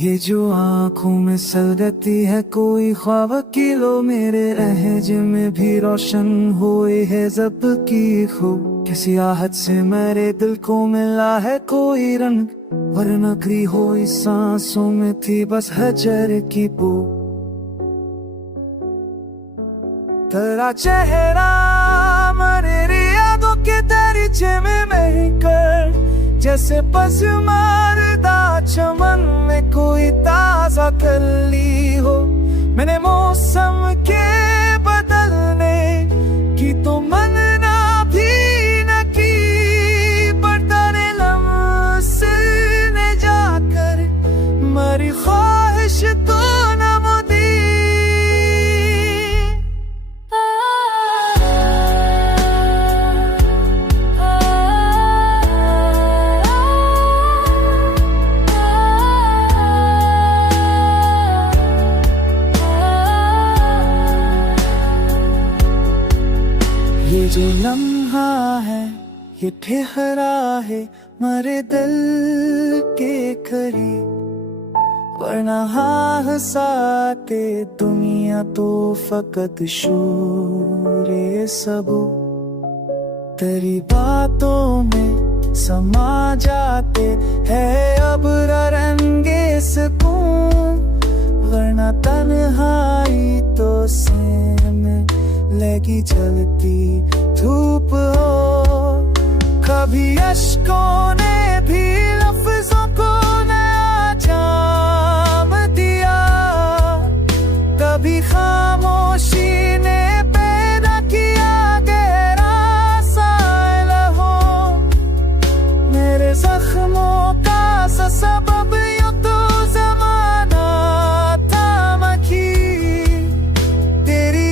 ये जो आंखों में सलगती है कोई ख्वाब की लो मेरे लहजे में भी रोशन हुई है जब की खूब किसी आहट से मेरे दिल को मिला है कोई रंग वरना नकली हो इस सांसों में थी बस हजर की बू तेरा चेहरा मेरी यादों के दरिचे में महकर जैसे पसमारदा चमन में कोई ताजा कली हो मैंने मौसम के बदलने की तो मनना भी न की बरताने लम्से ने जाकर मरी ख्वाहिश तो न मुदी ये जो लम्हा है ये ठहरा है मरे दिल के करीब वरना हंसाते दुनिया तो फकत शूरे सबो तेरी बातों में समा जाते है अब रंगे सुकून वरना तन्हाई तो से में लगी जलती धूप हो कभी अश्कों ने भी लफ्जों को नया जाम दिया कभी खामोशी ने पैदा किया गहरा साइल हो मेरे जख्मों का सबब यूं तो जमाना था मखी तेरी